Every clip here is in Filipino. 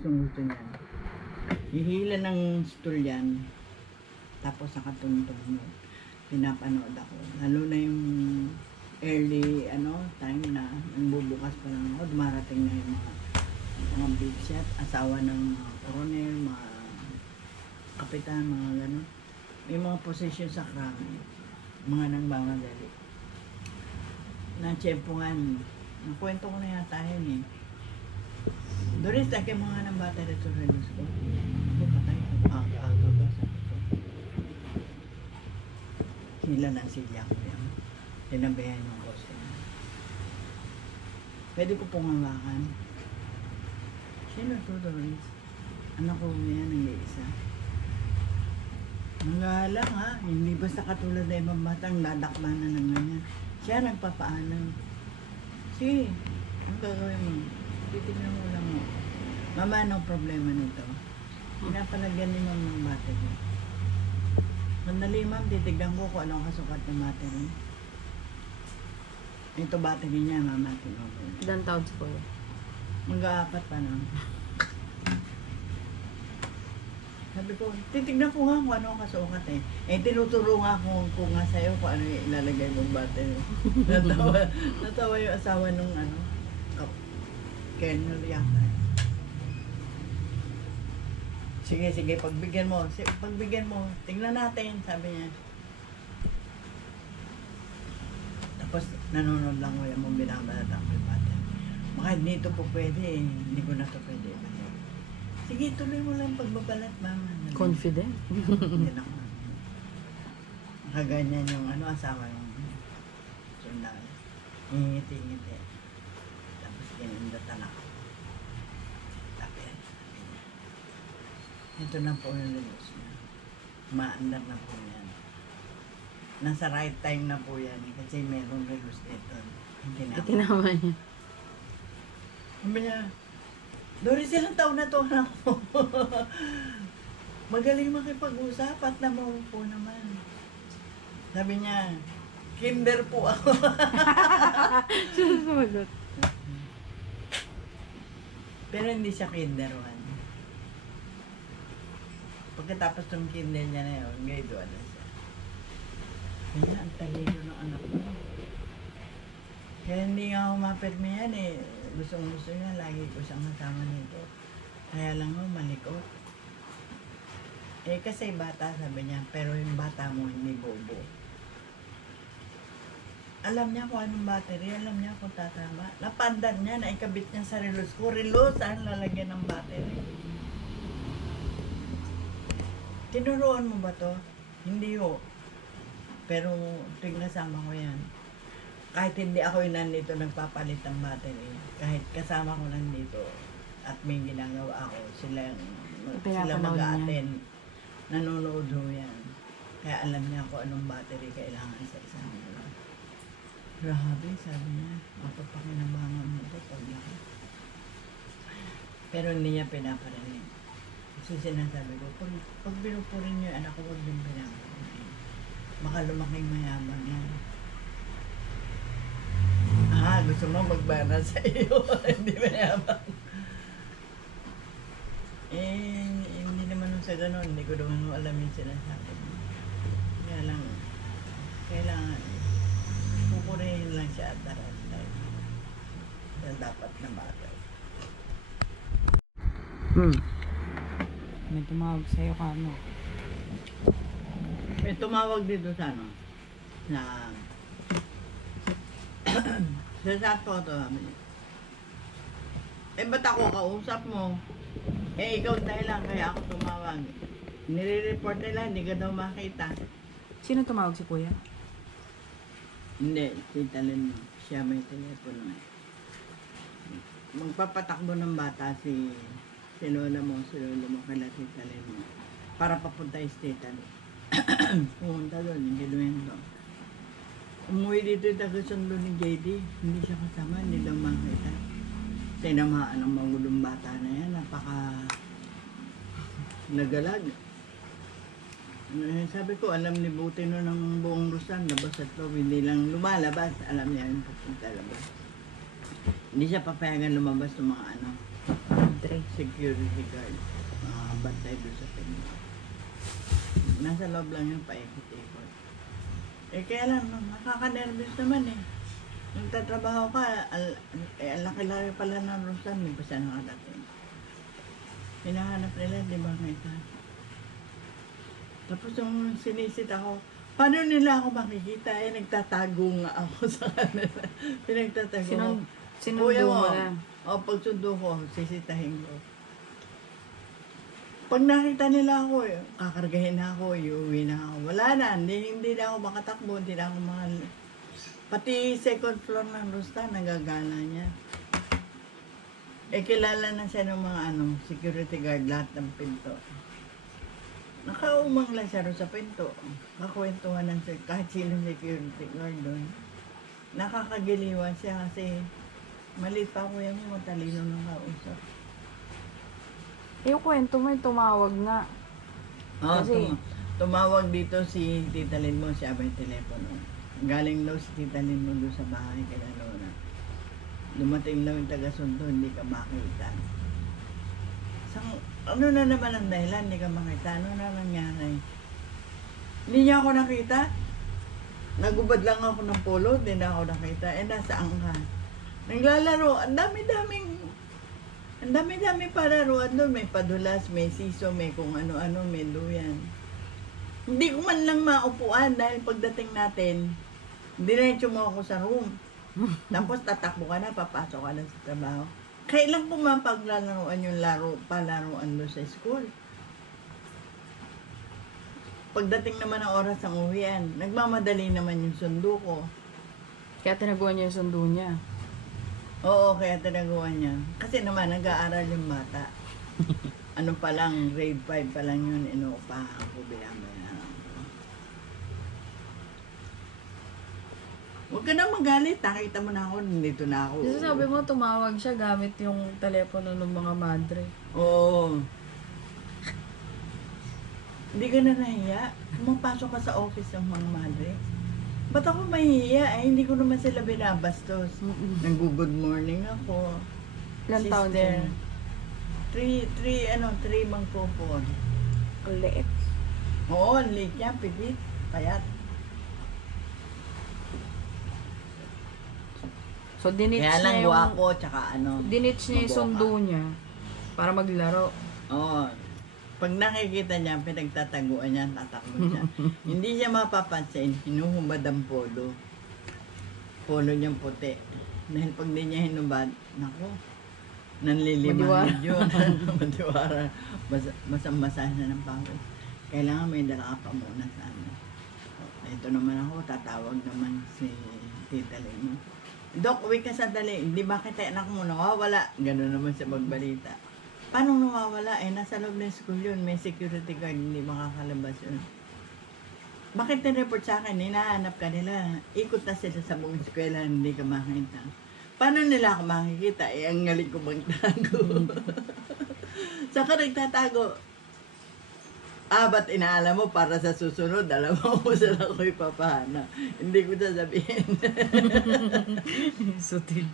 Gusto niyan. Hihila ng stool yan. Tapos nakatuntong mo. Pinapanood ako. Lalo na yung early time na nagbubukas pa lang ako. Dumarating na yung mga big shot. Asawa ng mga coronel, mga kapitan, mga gano'n. May mga position sa krami. Mga nangbangadali. Na-tsempungan. Nakwento ko na yata yun eh. Doris, lagi mga ng bata dito rin ko. Ako patay. Aga-aga ba sa ito? Sila na silya ko yan. Tinabayan yung boss ko. Pwede ko pong hawakan. Sino to, Doris? Anak ko yan, nag-iisa. Magalang ha. Hindi basta katulad na ibang batang dadakman na naman yan. Siya nagpapaalam. Sige, ang gagawin mo? Titignan mo lang mo. Mama, anong problema nito? Pinapalagyan ni ma'am ng battery. Sandali ma'am, titignan ko kung anong kasukat ng battery. Ito battery niya, mama. Ilang taon po yun? Mag-aapat pa na. Sabi ko, titignan ko nga kung anong kasukat eh. Eh, tinuturo nga ko nga sa'yo kung ano yung ilalagay mong battery. Natawa yung asawa nung Colonel yata. Sige, pagbigyan mo. Tingnan natin, sabi niya. Tapos, nanonood lang ko yung mong binabalat ako yung battery. Baka hindi ito po pwede eh. Hindi ko na ito pwede. Sige, tuloy mo lang pagbabalat, mama. Confident. Hindi na ako. Nakaganyan yung asawa yung sundalo. Ingiti. Tapos kinindatan ako. Sabi niya. Ito na po yung limos niya. Maandar na po yan. Nasa right time na po yan. Kasi meron relos dito. Itinama niya. Sabi niya, Doris, ilang taon na to anak ko. Magaling makipag-usap at namaupo naman. Sabi niya, kinder po ako. Sumagot. Pero hindi siya kinder one. Pagkatapos ng kinder niya na yun, grade 1 na siya. Kaya ang talino ng anak mo. Kaya hindi nga ako mapirmi yan eh. Gusto niya, lagi ko siyang kasama nito. Kaya lang ako malikot. Eh kasi bata sabi niya, pero yung bata mo hindi bobo. Alam niya kung anong battery, alam niya kung tatama. Napandar niya, naikabit niya sa relos ko. Relos, saan lalagyan ng battery? Tinuruan mo ba to? Hindi ho. Pero tignan ko yan. Kahit hindi ako yung nandito nagpapalit ng battery, kahit kasama ko nandito at may ginagawa ako, sila mag-a-attend. Nanonood ho yan. Kaya alam niya kung anong battery kailangan sa isang ano. Grabe, sabi niya. Mapapakinabangan mo ito paglaki. Pero hindi niya pinaparinig. Kasi sinasabi ko, pag binupurin niyo anak ko, huwag din pinaparinig. Baka lumaking mayabang yan. Gusto mo magbana sa iyo. Hindi mayabang. Hindi naman sa ganun. Hindi ko naman alam yung sinasabi mo. Kaya lang, kailangan pupurihin lang siya at darasay. Dapat na bagay. May tumawag sa'yo ka, ano? May tumawag dito sa sa sapo to. Ba't ako kausap mo? Ikaw tayo lang, kaya ako tumawag. Nire-report nila, hindi ka daw makita. Sino tumawag, si Kuya? Hindi, si Talin mo. Siya may telepono eh. Magpapatakbo ng bata si lola mo kala si Talin mo. Para papunta sa State. Pumunta doon, hindi doon doon. Umuwi dito yung taga-sundo ni JD. Hindi siya kasama, hindi daw makita. Tinamaan ang magulong bata na yan. Napaka nagalag. Sabi ko, alam ni Butino ng buong Rusan, labas at loob, hindi lang lumalabas. Alam niya yung pupunta labas. Hindi siya papayagan lumabas ng mga madre. security guard. Bantay doon sa pinto. Nasa loob lang yung paikot-ikot. Kaya lang, nakaka-nervous naman eh. Nagtatrabaho ka, ang laki-laki pala ng Rosan, hindi pa siya nakadating. Hinahanap nila, di ba kita? Tapos yung sinisit ako, paano nila ako makikita? Nagtatago nga ako sa kanila. Pinagtatago ako. Sinundo Kuya mo na. pagsundo ko, sisitahin ko. Pag nakita nila ako, kakargahin na ako, iuwi na ako. Wala na, hindi na ako makatakbo, hindi na ako pati second floor ng Rusta, nagagala niya. Kilala na siya ng mga security guard, lahat ng pinto. Nakaumang lang siya ro sa pinto. Kakwentuhan ng kahit sino security guard doon. Nakakagiliwan siya kasi maliit pa ako yan, matalino ng kausap. Yung kwento mo yung tumawag nga. Kasi- Tumawag dito si Tita Lin mo, siya may telepono. Galing daw si Tita Lin mo doon sa bahay kay Lona. Dumating daw yung taga-sundo, hindi ka makita. Ano na naman ang dahilan, hindi ka makita? Ano na nangyari? Hindi niya ako nakita. Nagubad lang ako ng polo, hindi na ako nakita. Nasaan ka? Naglalaro, ang dami-dami pararuan doon. May padulas, may siso, may kung ano-ano, may duyan. Hindi ko man lang maupuan dahil pagdating natin, diretso mo ako sa room. Tapos tatakbo ka na, papasok ka na sa trabaho. Kailan ko mapaglalaroan yung palaruan doon sa school? Pagdating naman ng oras ng uwian, nagmamadali naman yung sundo ko. Kaya tinaguan niya yung sundo niya. Oo, kaya tinaguan niya. Kasi naman, nag-aaral yung bata. Ano pa lang, grade 5 pa lang yun, inuupahan ko bilang. Huwag ka na magalit, nakita mo na ako, nandito na ako. Kasi sabi mo, tumawag siya gamit yung telepono ng mga madre. Oo. Hindi ka na nahiya. Pumapasok ka sa office ng mga madre. Ba't ako mahihiya? Hindi ko naman sila binabastos. Nag-good morning ako. Ilang taon siya? 3 mangpopon. Ang liit. Oo, ang liit niya, pipit, payat. So, dinits Kaya lang niya yung... guwapo, tsaka Dinits niya yung maboka. sundo niya para maglaro. Oo. Pag nakikita niya, pinagtataguan niya, tatakbo siya. Hindi siya mapapansin, hinuhubad ang polo. Polo niyang puti. Dahil pag di niya hinubad, naku, nanlilimahid yun. Madiwara. Masang-masa na ng pangit. Kailangan may dala ka pa muna sa Ito naman ako, tatawag naman si Tita Lino. Dok, uwi ka sandali. Hindi ba kita anak mo nawawala? Gano'n naman siya magbalita. Paano nawawala? Nasa loob ng school yun. May security guard. Hindi makakalabas yun. Bakit nireport sa akin? Hinahanap ka nila. Ikot na sila sa buong eskwela. Hindi ka makita. Paano nila ako makikita? Ang galing ko magtago. Saka nagtatago. Ba't inaalam mo para sa susunod? Alam mo kung saan ako ipapahana. Hindi ko sasabihin. Sutil.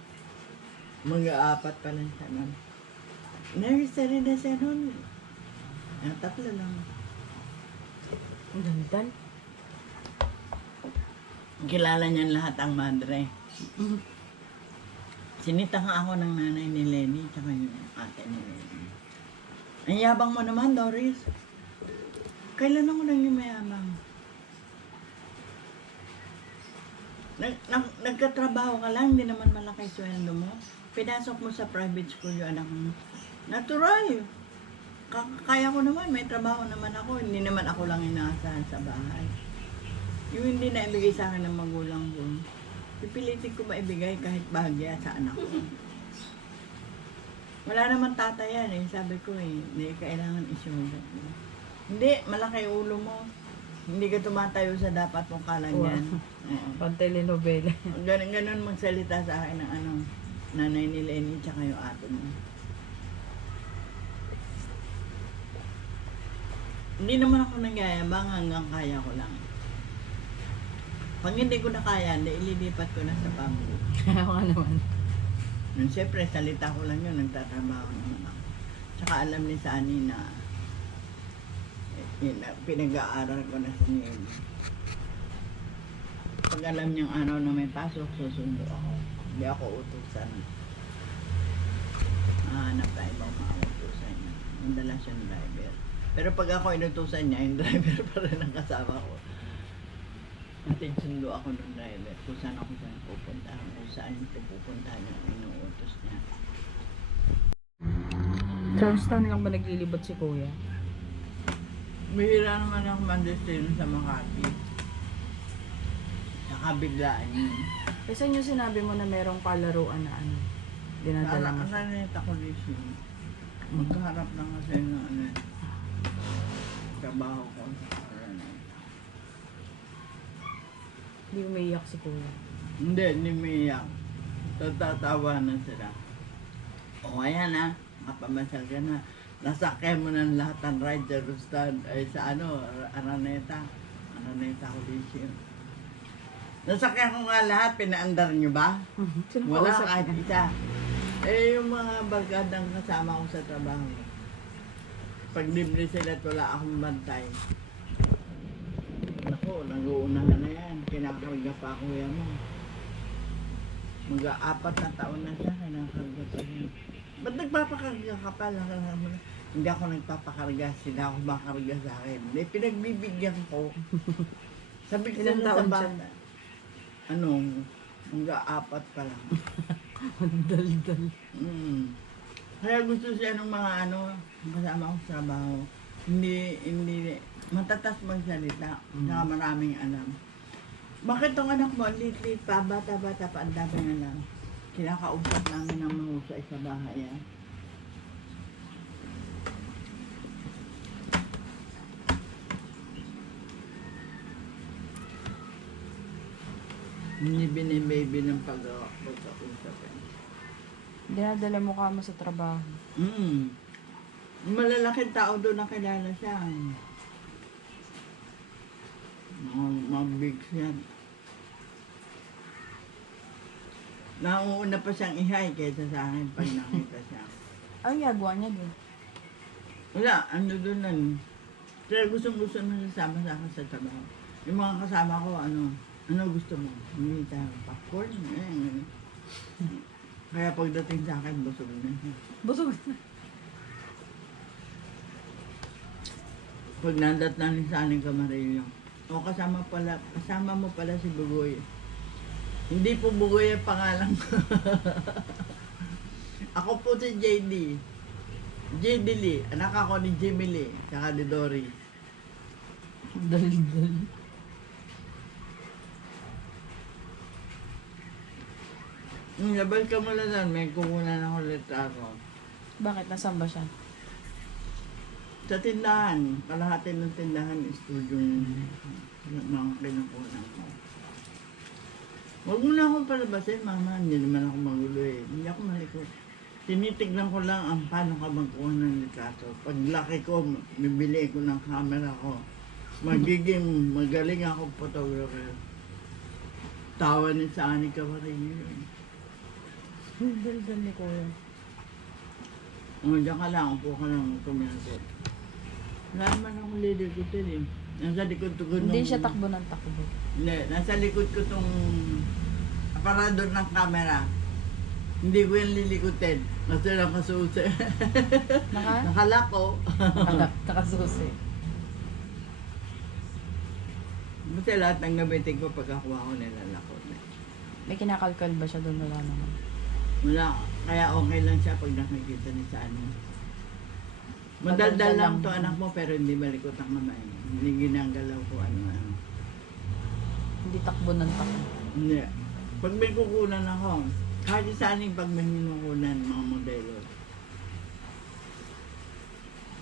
Mga 4 pa lang siya nun. Nursery na siya nun. 3 lang. Ang gandal. Kilala niyan lahat ang madre. Sinita nga ako ng nanay ni Lenny tsaka yung ate ni Lenny. Ang yabang mo naman, Doris. Kailan ako nang yung mayabang? Nagkatrabaho ka lang, hindi naman malaki sweldo mo. Pinasok mo sa private school yung anak mo. Natural. Kaya ko naman, may trabaho naman ako. Hindi naman ako lang inaasahan sa bahay. Yung hindi na ibigay sa akin ng magulang ko, pipilitin ko maibigay kahit bahagya sa anak ko. Wala naman tatay yan sabi ko hindi kailangan isugat mo. Hindi, malaki ulo mo. Hindi ka tumatayo sa dapat mong kalagyan. Pang-telenovela. Ganun magsalita sa akin ng nanay ni Lenny tsaka yung ate mo. Hindi naman ako nagyayabang hanggang kaya ko lang. Pag hindi ko na kaya, ililipat ko na sa family. Kaya nga naman. Siyempre, salita ko lang yun, nagtatrabaho naman ako. Tsaka alam ni Sunny na pinag-aaral ko na sa niya. Pag alam niyang araw na may pasok, susundo ako. Hindi ako utusan. Hanap tayo ibang mga utusan niya. Mandala siyang driver. Pero pag ako inutusan niya, yung driver pa rin ang kasama ko. Natin sundo ako ng driver. Kung saan ako saan pupunta. Kung saan ko pupunta yung inuutos niya. Charlestown lang ba naglilibot si Kuya? Bihira naman ako mandestino sa Makati. Nakabiglaan yun. Kasi nyo sinabi mo na merong palaruan na ano, dinadala mo siya. Nakanita ko rin. Magkaharap lang kasi ng ano, trabaho ko. Hindi umiiyak si Kuya. Hindi umiiyak. Tatatawa na sila. O ayan na, makapamasal ka na. Nasakay mo ng lahat ng rider stand ay sa ano, Araneta Coliseum. Nasakay ko nga lahat, pinaandar nyo ba? Sino Wala kausap kahit niya? isa. Eh, yung mga barkadang kasama ko sa trabaho. Pag libre sila at wala akong bantay. Naku, nag-uunahan na yan. Kinakarga pa ako yan mo. Mag-4 na taon na siya, kinakarga pa yan. Ba't nagpapakarga ka pa? Hindi ako nagpapakarga, sila ako makarga sa akin. Hindi, pinagbibigyan ko. Sabi ko Ilang na sa taon bata. siya? Ano, mag-4 pa lang. Dal-dal. Kaya gusto siya ng mga ano, kasama ko sa trabaho. Hindi, matatas magsalita. Saka maraming alam. Bakit tong anak mo, lit-lit pa, bata-bata pa, ang dami na lang. Kinakausap namin ng mahusay sa bahay. Hindi binibaby ng pag-usap. Dinadala mo ka mo sa trabaho. Malalaking tao doon nakilala siya. Mga bigs yan. Nauuna pa siyang ihay kaysa sa akin pag nakita siya. Ang gagawa niya doon. Wala, ano doon lang. Kaya gustong-gusto na sasama sa akin sa trabaho. Yung mga kasama ko, ano gusto mo? Hindi tayo popcorn? Kaya pagdating sa akin, busog na siya. Busog. Pag nandatnan sa aning kamarilyo. O kasama mo pala si Bugoy. Hindi po Bugoy ang pangalan ko. Ako po si JD. JD Lee. Anak ako ni Jimmy Lee. Tsaka ni Dory. Dal-dal. Labas ka mula doon. May kukunan ako litrato. Bakit? Nasaan ba siya? Sa tindahan. Kalahati ng tindahan. Studio yung mga kinukunan ko. Huwag mo na akong palabasin, mama. Hindi naman ako magulo eh. Hindi ako malikot. Tinitignan ko lang ang paano ka magkuha ng litrato. Pag laki ko, bibili ko ng camera ko. Magiging magaling ako photographer. Tawa ni Sani Camarillo yun. Dal-dal ni Kuya. Diyan ka lang, upo ka lang, kuminasot. Wala naman akong lilikutin eh. Nasa likod ko Hindi siya takbo ng takbo. Hindi, nasa likod ko tong aparador ng camera. Hindi ko yan lilikutin. Kasi nakasusi. Nakalako. Nakasusi. Kasi lahat ng gamitin ko pagkakuha ko nilalako. May kinakalkal ba siya doon? Wala naman. Wala. Kaya okay lang siya pag nakikita niya sa ano. Madaldal lang to anak mo pero hindi malikot ang kamay. Hindi ginagalaw ko ano. Hindi takbo ng takbo. Hindi. Pag may kukunan ako, kahit saan yung pag may minukunan mga modelo.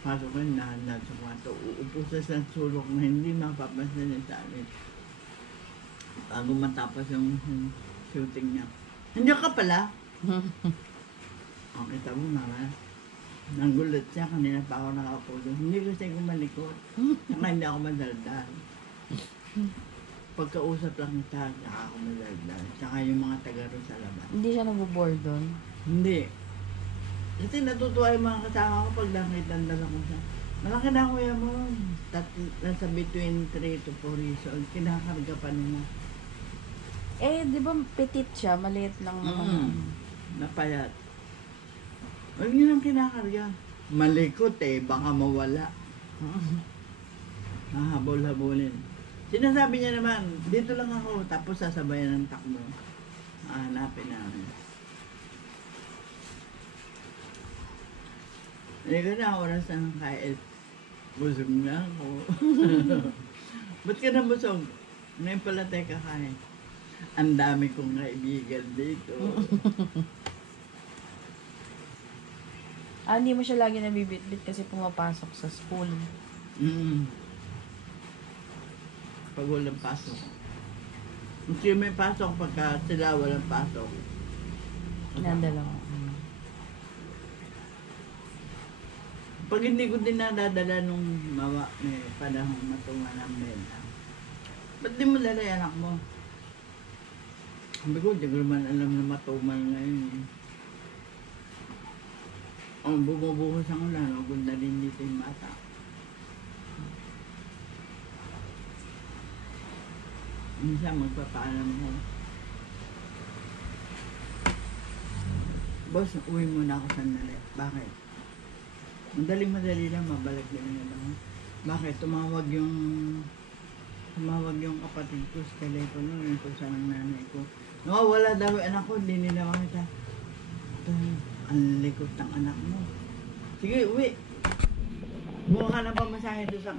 Pasok ko na sa kwarto, uupo sa isang sulok na hindi mapapansin niya sa amin. Bago matapos yung shooting niya. Nandiyan ka pala? Okay, tabo mama. Nanggulat siya, kanina pa ako nakaupo doon. Hindi kasi gumalikot. Saka hindi ako madaldal. Pagkausap lang kita, saka ako madaldal. Saka yung mga taga ron sa labas. Hindi siya nabubore doon. Hindi. Kasi natutuwa yung mga kasama ko pag nakita ang dala ko siya. Malaki na kuya mo. Nasa between 3 to 4 years old. Kinakarga pa nila. Eh, di ba petit siya? Maliit lang naman. Napayat. Huwag nyo nang kinakarga. Malikot eh, baka mawala. Hahabol-habulin. Sinasabi niya naman, dito lang ako, tapos sasabayan ng takbo. Hanapin namin. Hindi ko na oras ng kain. Busog na ako. Ba't ka na busog? Ngayon pala tayo kakain. Ang dami kong kaibigan dito. Hindi mo siya lagi nabibitbit kasi pumapasok sa school. Pag walang pasok. Kasi may pasok pagka sila walang pasok. Nadala mo. Pag hindi ko din nadadala nung may panahon matunga ng benta. Ba't di mo dala yung anak mo? Sabi ko, di ko naman alam na matumal ngayon eh. Bumubuhos ang ulan, huwag na rin dito yung bata. Minsan magpapaalam ko. Boss, uwi muna ako sandali. Bakit? Madali lang, mabalag din na lang. Bakit? Tumawag yung kapatid ko sa telepono, yung kusa ng nanay ko. Nawawala daw yung anak ko, hindi nila makita. Ang likot ng anak mo. Sige, uwi. Buka ka na pamasahe doon sa